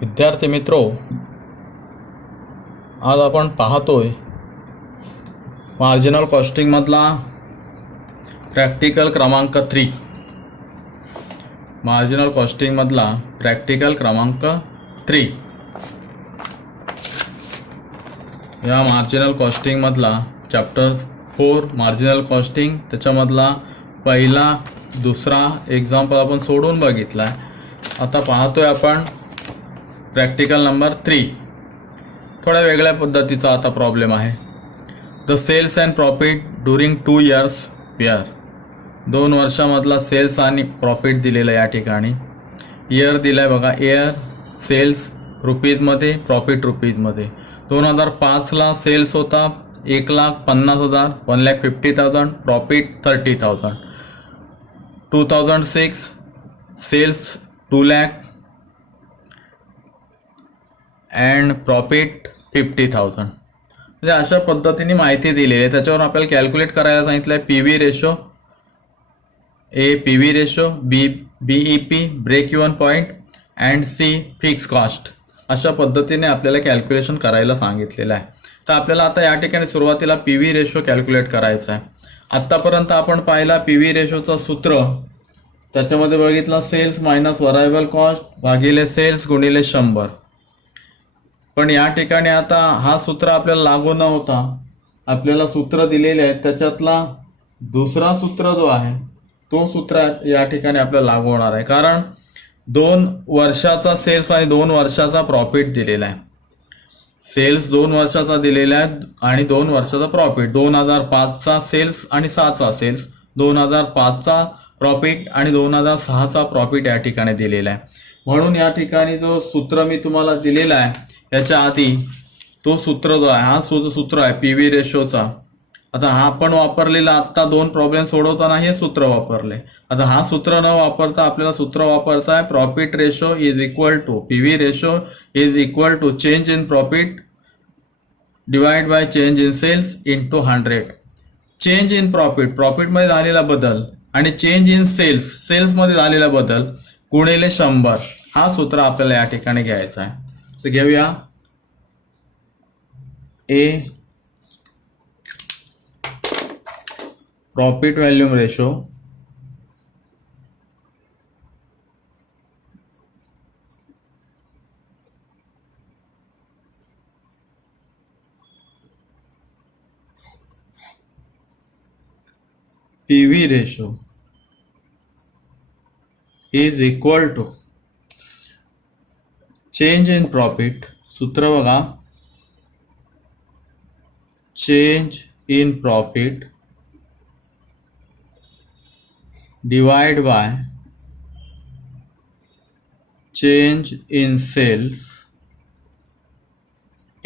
विद्यार्थी मित्रो, आज आपण पाहतोय मार्जिनल कॉस्टिंगमधला प्रॅक्टिकल क्रमांक 3. मार्जिनल कॉस्टिंगमधला प्रॅक्टिकल क्रमांक 3. या मार्जिनल कॉस्टिंगमधला चॅप्टर 4 मार्जिनल कॉस्टिंग, त्याच्यामधला पहिला दुसरा एक्झाम्पल आपण सोडून बघितला आहे. आता पाहतोय आपण प्रॅक्टिकल नंबर 3. थोड्या वेगळ्या पद्धतीचा आता प्रॉब्लेम आहे. The sales and profit during 2 years were. 2 वर्षामधला सेल्स आणि प्रॉफिट दिलेला या ठिकाणी. इयर दिला आहे बघा. इयर सेल्स रुपीजमध्ये, प्रॉफिट रुपीजमध्ये. 2005ला सेल्स होता 1,50,000, 1,50,000, profit 30,000. 2006 sales 2 lakh and profit 50,000. म्हणजे अशा पद्धतीने माहिती दिलेली आहे. त्याच्यावर आपल्याला कॅल्क्युलेट करायला सांगितलं आहे. P V ratio, A P V ratio, B BEP break even point and C fix cost. अशा पद्धतीने आपल्याला कॅल्क्युलेशन करायला सांगितलेलं आहे. तर आपल्याला आता या ठिकाणी सुरुवातीला पी व्ही रेशो कॅल्क्युलेट करायचा आहे. आत्तापर्यंत आपण पाहिला पी व्ही रेशोचं सूत्र. त्याच्यामध्ये बघितलं सेल्स मायनस व्हरायबल कॉस्ट भागिले सेल्स गुणिले 100. पण या ठिकाणी आता हा सूत्र आपल्याला लागू न होता आपल्याला सूत्र दिलेले आहे. त्याच्यातला दुसरा सूत्र जो आहे तो सूत्र या ठिकाणी आपल्याला लागू होणार आहे. कारण 2 वर्षाचा सेल्स आणि 2 वर्षाचा प्रॉफिट दिलेला आहे. सेल्स 2 वर्षाचा दिलेला आहे आणि 2 वर्षाचा प्रॉफिट. 2005चा सेल्स आणि 6चा सेल्स, 2005चा प्रॉफिट आणि 2006चा प्रॉफिट या ठिकाणी दिलेला आहे. म्हणून या ठिकाणी जो सूत्र मी तुम्हाला दिलेला आहे याच्या आधी तो सूत्र जो आहे हा सूत्र आहे पी व्ही रेशोचा. आता हा आपण वापरलेला आत्ता 2 प्रॉब्लेम सोडवताना हे सूत्र वापरले. आता हा सूत्र न वापरता आपल्याला सूत्र वापरायचं आहे. Profit ratio is equal to P V ratio is equal to change in profit divide by change in sales into 100. Change in profit, प्रॉफिटमध्ये झालेला बदल, आणि चेंज इन सेल्स, सेल्समध्ये झालेला बदल गुणिले 100. हा सूत्र आपल्याला या ठिकाणी घ्यायचा आहे. तर घेऊया. A profit volume ratio P V ratio is equal to change in profit. सूत्र बघा, change in profit divide by change in sales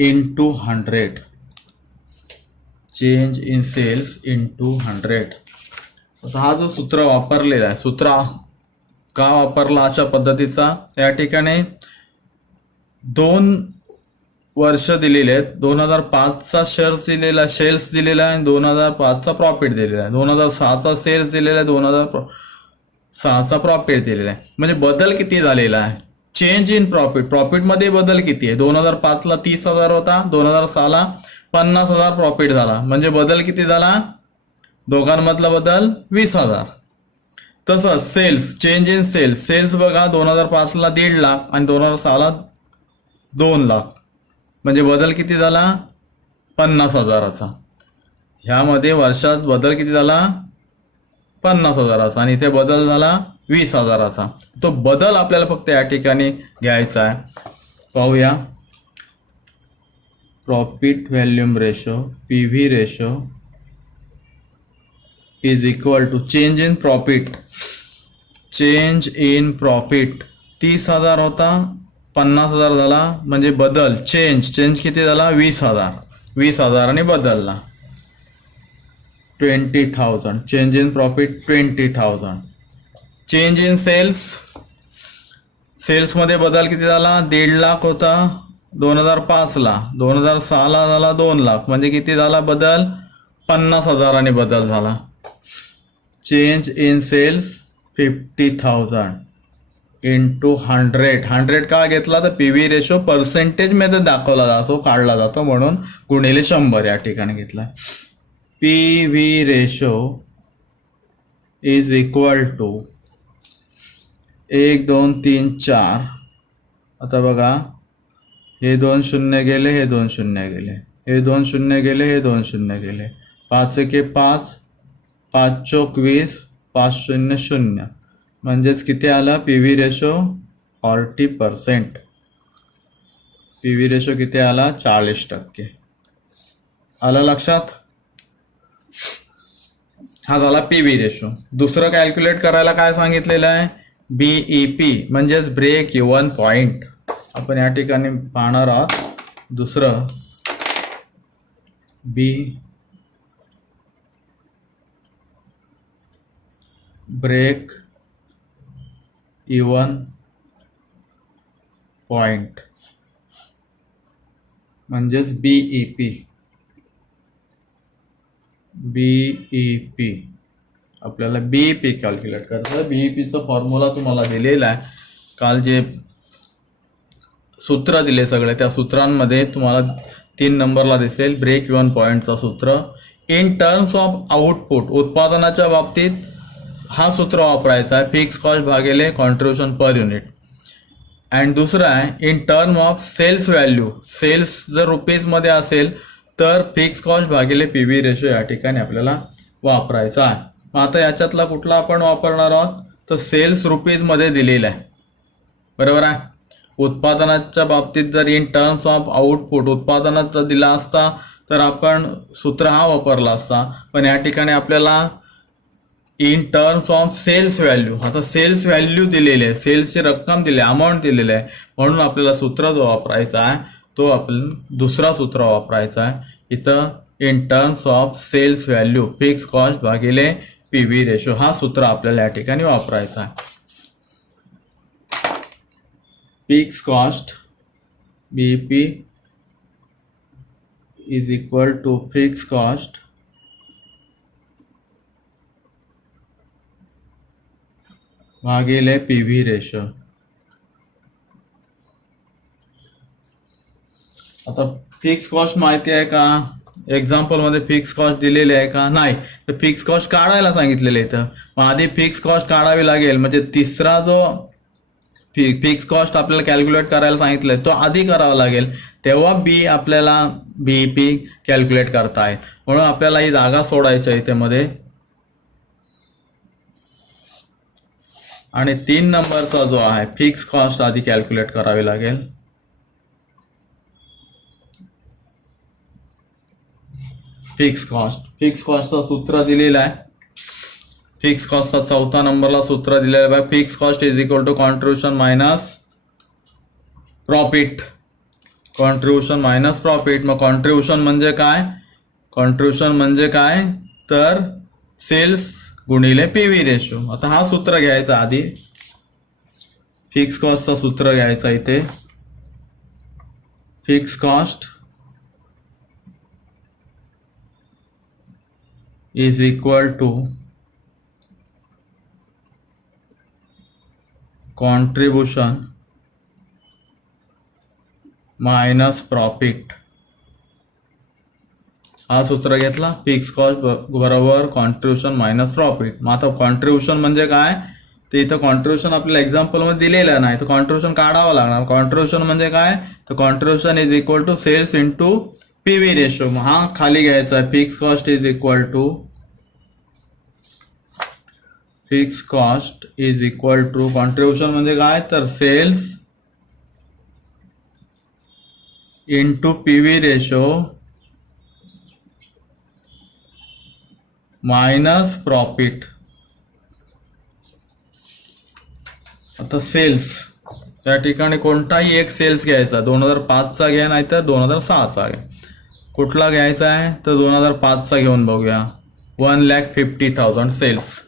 into 100. Change in sales into 100. आता हा जो सूत्र वापरलेला आहे, सूत्र का वापरला अशा पद्धतीचा, या ठिकाणी 2 वर्ष दिलेले आहेत. 2005चा शेअर्स दिलेला, सेल्स दिलेला आहे, 2005चा प्रॉफिट दिलेला आहे. 2006चा सेल्स दिलेला आहे, 2006चा प्रॉफिट दिलेला आहे. म्हणजे बदल किती झालेला आहे. चेंज इन प्रॉफिट, प्रॉफिटमध्ये बदल किती आहे. 2005ला 30,000 होता, 2006ला 50,000 प्रॉफिट झाला. म्हणजे बदल किती झाला, दोघांमधला बदल 20,000. तसं sales, change in sales, sales बघा 2005ला 1.5 लाख आणि 2006ला 2 लाख. म्हणजे बदल किती झाला, 50,000चा. ह्यामध्ये वर्षात बदल किती झाला, 50,000चा, आणि इथे बदल झाला 20,000चा. तो बदल आपल्याला फक्त या ठिकाणी घ्यायचा आहे. पाहूया. Profit volume ratio P V ratio is equal to change in profit. Change in profit 30,000 होता, 50,000 झाला. म्हणजे बदल, चेंज किती झाला, 20,000. 20,000 बदलला 20,000. Change in profit 20,000. Change in sales, सेल्समध्ये बदल किती झाला, 1.5 लाख होता 2005ला, 2006ला झाला 2 लाख. म्हणजे किती झाला बदल, 50,000 बदल झाला. Change in cells 50,000. इंटू 100 का घेतला तर पी व्ही रेशो पर्सेंटेजमध्ये दाखवला जातो, काढला जातो, म्हणून गुणिले 100 या ठिकाणी घेतला. P V ratio is equal to 1 2 3 4. आता बघा, हे 2 शून्य गेले, हे 2 शून्य गेले, हे 2 शून्य गेले, हे 2 शून्य गेले. 5 एके 5, 5 चोक 20, 5 शून्य 0. म्हणजेच किती आला P V ratio? 40%. P V ratio किती आला? 40%. आलं लक्षात? हा झाला पी व्ही रेशो. दुसरं कॅल्क्युलेट करायला काय सांगितलेलं आहे? BEP म्हणजेच ब्रेक इव्हन पॉईंट. आपण या ठिकाणी पाहणार आहोत. दुसरं ब्रेक इव्हन पॉईंट म्हणजेच BEP. आपल्याला BEP कॅल्क्युलेट करायचं. BEPचं फॉर्म्युला तुम्हाला दिलेला आहे. काल जे सूत्र दिले सगळे, त्या सूत्रांमध्ये तुम्हाला 3 नंबरला दिसेल ब्रेक इव्हन पॉईंटचं सूत्र. इन टर्म्स ऑफ आउटपुट, उत्पादनाच्या बाबतीत हा सूत्र वापरायचा आहे, फिक्स कॉस्ट भागिले कॉन्ट्रीब्युशन पर युनिट. अँड दुसरं आहे in term of sales value. Sales जर रुपीजमध्ये असेल तर फिक्स कॉस्ट भागिले पी व्ही रेशो या ठिकाणी आपल्याला वापरायचा आहे. मग आता याच्यातला कुठला आपण वापरणार आहोत? तर सेल्स रुपीजमध्ये दिलेला आहे, बरोबर आहे. उत्पादनाच्या बाबतीत जर इन टर्म्स ऑफ आउटपुट उत्पादनाचा दिला असता तर आपण सूत्र हा वापरला असता, पण या ठिकाणी आपल्याला in terms of sales value, आता सेल्स व्हॅल्यू दिलेली आहे, सेल्सची रक्कम दिली आहे, अमाऊंट दिलेली आहे, म्हणून आपल्याला सूत्र जो वापरायचा आहे तो आपण दुसरा सूत्र वापरायचा आहे. इथं in terms of sales value fix cost भागिले पी व्ही रेशो हा सूत्र आपल्याला या ठिकाणी वापरायचा आहे. Fix cost BEP is equal to fix cost भागिले पी व्ही रेशो. आता फिक्स कॉस्ट माहिती आहे का? एक्झाम्पलमध्ये फिक्स कॉस्ट दिलेली आहे का? नाही. तर फिक्स कॉस्ट काढायला सांगितलेलं आहे इथं. मग आधी फिक्स कॉस्ट काढावी लागेल, म्हणजे तिसरा जो फिक्स कॉस्ट आपल्याला कॅल्क्युलेट करायला सांगितलं आहे तो आधी करावा लागेल, तेव्हा आपल्याला BEP कॅल्क्युलेट करता येईल. म्हणून आपल्याला ही जागा सोडायची आहे इथे मध्ये. आणि 3 नंबरचा जो आहे फिक्स कॉस्ट आधी कॅल्क्युलेट करावी लागेल. फिक्स कॉस्टचं सूत्र दिलेलं आहे. फिक्स कॉस्टचा 4थ्या नंबरला सूत्र दिलेलं आहे. Fix cost is equal to contribution minus profit. Contribution minus profit. मग कॉन्ट्रीब्युशन म्हणजे काय? कॉन्ट्रीब्युशन म्हणजे काय तर सेल्स गुणिले पी व्ही रेशो. आता हा सूत्र घ्यायचा आधी. फिक्स कॉस्टचा सूत्र घ्यायचा इथे. Fix cost is equal to contribution minus profit. हा सूत्र घेतला. फिक्स कॉस्ट बरोबर कॉन्ट्रीब्युशन मायनस प्रॉफिट. मग आता कॉन्ट्रीब्युशन म्हणजे काय? ते इथं कॉन्ट्रीब्युशन आपल्याला एक्झाम्पलमध्ये दिलेलं नाही, तर कॉन्ट्रीब्युशन काढावं लागणार. कॉन्ट्रीब्युशन म्हणजे काय? तर contribution is equal to sales into P V ratio. हा खाली घ्यायचा आहे. Fix cost is equal to contribution म्हणजे काय तर sales into P V ratio minus profit. आता सेल्स त्या ठिकाणी कोणताही एक सेल्स घ्यायचा. 2005चा घ्या, नाही तर 2006चा घ्या. कुठला घ्यायचा आहे तर 2005चा घेऊन बघूया. 1,50,000 sales.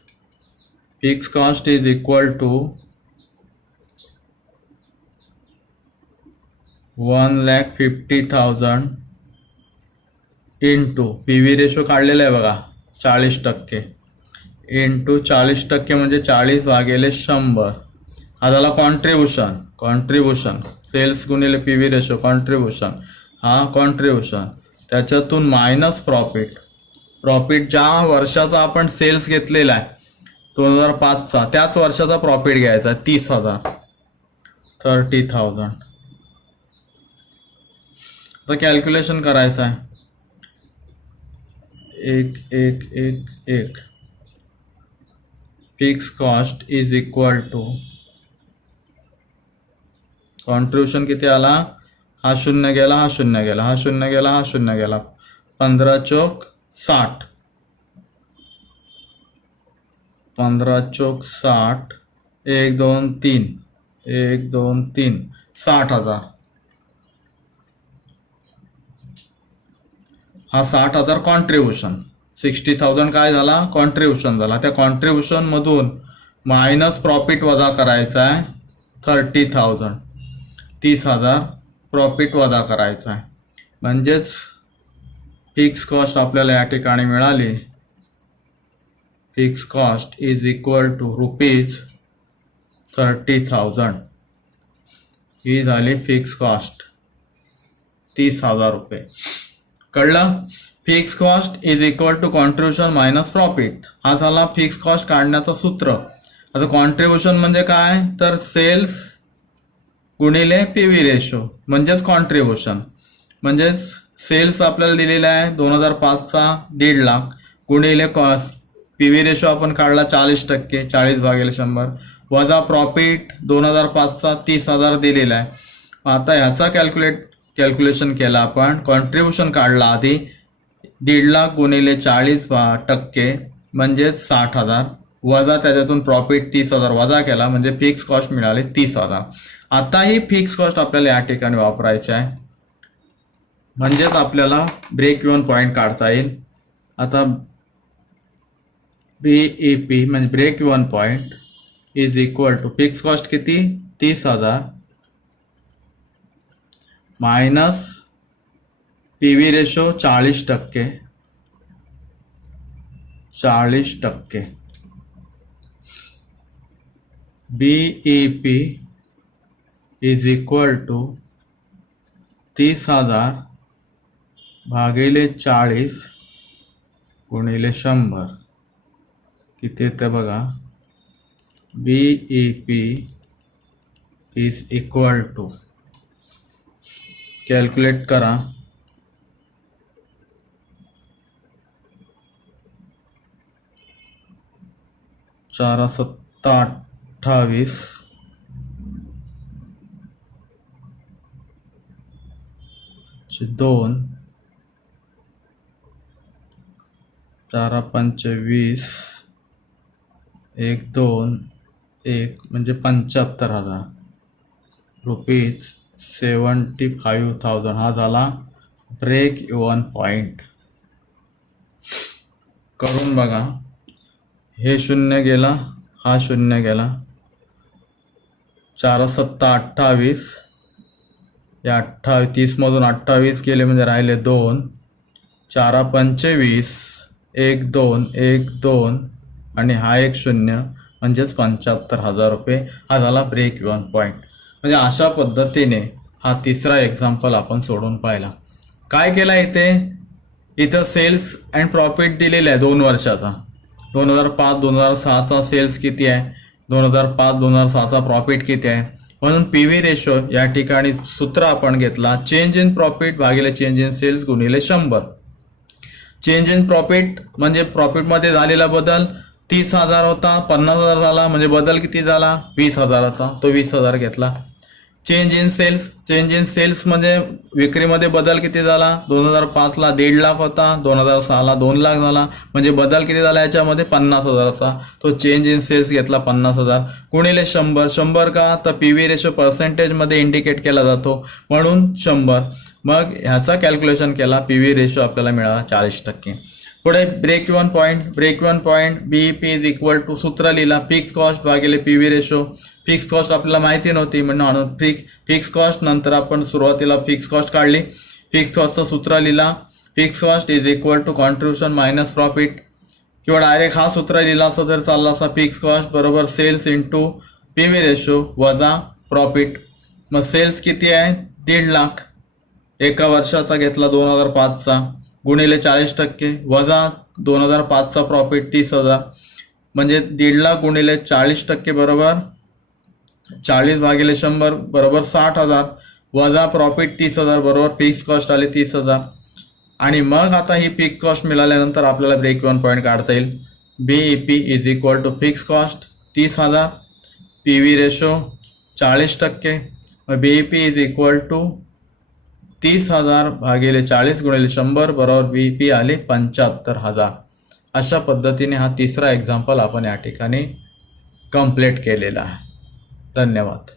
Fix cost is equal to 1,50,000 into P V ratio काढलेला आहे बघा 40%, इंटू 40% म्हणजे 40 भागिले 100. हा झाला कॉन्ट्रीब्युशन सेल्स गुणिले पी व्ही रेशो कॉन्ट्रीब्युशन, हा कॉन्ट्रीब्युशन. त्याच्यातून मायनस प्रॉफिट ज्या वर्षाचा आपण सेल्स घेतलेला आहे 2005चा त्याच वर्षाचा प्रॉफिट घ्यायचा आहे 30,000 30,000. आता कॅल्क्युलेशन करायचं आहे. एक fix cost is equal to contribution किती आला, हा शून्य गेला, हा शून्य गेला, हा शून्य गेला, हा शून्य गेला, 15 चौक 60, 15 चौक 60, 1 2 3 1 2 3 60,000. हा 60,000 कॉन्ट्रीब्युशन, 60,000 काय झाला कॉन्ट्रीब्युशन झाला. त्या कॉन्ट्रीब्युशन मधून मायनस प्रॉफिट वजा करायचा आहे 30,000, 30,000 प्रॉफिट वजा करायचा आहे. म्हणजेच फिक्स कॉस्ट आपल्याला या ठिकाणी मिळाली. Fix cost is equal to ₹30,000. ही झाली फिक्स कॉस्ट 30,000 रुपये. कळलं. Fix cost is equal to contribution minus profit, हा झाला फिक्स कॉस्ट काढण्याचं सूत्र. आता कॉन्ट्रीब्युशन म्हणजे काय तर सेल्स गुणिले पी व्ही रेशो म्हणजेच कॉन्ट्रीब्युशन. म्हणजेच सेल्स आपल्याला दिलेला आहे 2005चा 1.5 लाख गुणिले कॉस्ट पी व्ही रेशो आपण काढला 40%, 40/100 वजा प्रॉफिट 2005चा 30,000 दिलेला आहे. आता ह्याचा कॅल्क्युलेशन केला आपण, कॉन्ट्रीब्युशन काढला आधी 1.5 लाख गुणिले 40% म्हणजेच 60,000 वजा त्याच्यातून प्रॉफिट 30,000 वजा केला म्हणजे फिक्स कॉस्ट मिळाली 30,000. आता ही फिक्स कॉस्ट आपल्याला या ठिकाणी वापरायची आहे म्हणजेच आपल्याला ब्रेक इव्हन पॉईंट काढता येईल. आता BEP म्हणजे break even point is equal to fix cost किती 30,000 minus P V ratio 40%, 40%. BEP is equal to 30,000 भागिले 40 गुणिले 100 किती येते बघा. BEP is equal to calculate करा 4 7 28 2 4 5 20 1 2 1 म्हणजे 75,000 रुपीज 75,000. हा झाला ब्रेक इव्हन पॉईंट. करून बघा. हे शून्य गेला, हा शून्य गेला, 4 7 28 या 30 मधून 28 गेले म्हणजे राहिले 2, 4 25 1 2 1 2 आणि हा एक शून्य म्हणजेच 75,000 रुपये. हा झाला ब्रेक इव्हन पॉईंट. म्हणजे अशा पद्धतीने हा तिसरा एक्झाम्पल आपण सोडून पाहिला. काय केला इथं सेल्स अँड प्रॉफिट दिलेला आहे 2 वर्षाचा. 2005-2006चा सेल्स किती आहे, 2005-2006चा प्रॉफिट किती आहे. म्हणून पी व्ही रेशो या ठिकाणी सूत्र आपण घेतला चेंज इन प्रॉफिट भागिले चेंज इन सेल्स गुणिले 100. चेंज इन प्रॉफिट म्हणजे प्रॉफिटमध्ये झालेला बदल 30,000 होता 50,000 झाला म्हणजे बदल किती झाला 20,000चा, तो 20,000 घेतला. चेंज इन सेल्स म्हणजे विक्रीमध्ये बदल किती झाला 2005ला 1.5 लाख होता 2006ला 2 लाख झाला म्हणजे बदल किती झाला याच्यामध्ये 50,000चा, तो चेंज इन सेल्स घेतला 50,000 गुणिले 100 का तर पी व्ही रेशो पर्सेंटेजमध्ये इंडिकेट केला जातो म्हणून 100. मग ह्याचा कॅल्क्युलेशन केला पी व्ही रेशो आपल्याला मिळाला 40%. पुढे break even point BEP is equal to सूत्र लिहिला फिक्स कॉस्ट भागिले P V ratio. Fix cost आपल्याला माहिती नव्हती म्हणून फिक्स कॉस्ट नंतर आपण सुरुवातीला फिक्स कॉस्ट काढली. फिक्स कॉस्टचं सूत्र लिहिला fix cost is equal to contribution minus profit किंवा डायरेक्ट हा सूत्र लिहिला असं जर चालला असा फिक्स कॉस्ट बरोबर sales into P V ratio वजा प्रॉफिट. मग सेल्स किती आहे 1.5 लाख, एका वर्षाचा घेतला 2005चा, गुणिले 40% वजा 2005चा प्रॉफिट 30,000, म्हणजे 1.5 लाख गुणिले 40% बरोबर 40 भागिले 100 बरोबर 60,000, वजा प्रॉफिट 30,000 बरोबर फिक्स कॉस्ट आले 30,000. आणि मग आता ही फिक्स कॉस्ट मिळाल्यानंतर आपल्याला ब्रेक इव्हन पॉईंट काढता येईल. BEP is equal to fix cost 30,000, P V ratio 40%, मग BEP इज इक्वल टू 30,000 भागिले 40 गुणिले 100 बरोबर BEP आले 75,000. अशा पद्धतीने हा तिसरा एक्झाम्पल आपण या ठिकाणी कंप्लीट केलेला आहे. धन्यवाद.